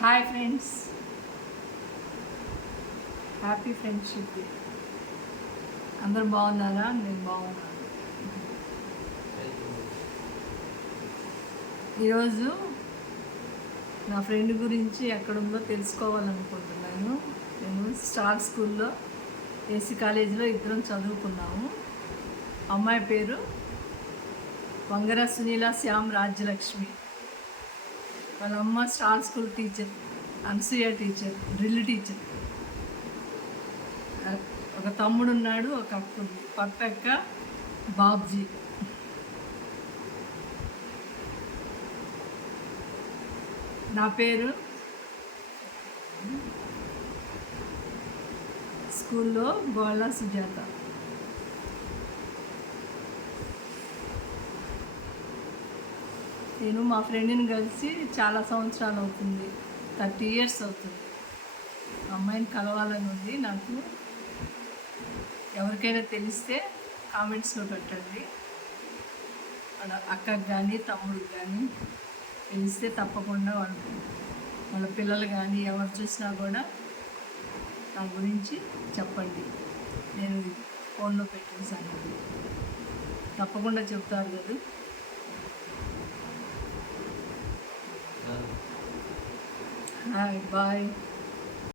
Hi friends, happy friendship day. అందరు బాగున్నారా? నేను బాగున్నాను. ఈరోజు నా ఫ్రెండ్ గురించి ఎక్కడుందో తెలుసుకోవాలనుకుంటున్నాను. నేను స్టార్ స్కూల్లో ఏసీ కాలేజీలో ఇద్దరం చదువుకున్నాము. అమ్మాయి పేరు వంగర సునీల శ్యామ్ రాజ్యలక్ష్మి. వాళ్ళ అమ్మ star school teacher, Anasuya teacher, drill teacher. ఒక తమ్ముడు ఉన్నాడు, ఒక అక్క ఉంది. పక్కక్క బాబ్జీ. నా పేరు స్కూల్లో గోళ్ళ సుజాత. నేను మా ఫ్రెండ్ని కలిసి చాలా సంవత్సరాలు అవుతుంది, 30 years అవుతుంది. అమ్మాయిని కలవాలని ఉంది నాకు. ఎవరికైనా తెలిస్తే కామెంట్స్లో పెట్టండి. అక్కకి కానీ తమ్ముడికి కానీ తెలిస్తే తప్పకుండా వాళ్ళ పిల్లలు కానీ ఎవరు చూసినా కూడా నా గురించి చెప్పండి. నేను ఫోన్లో పెట్టిన సంగతి తప్పకుండా చెప్తారు కదా. Hi, bye.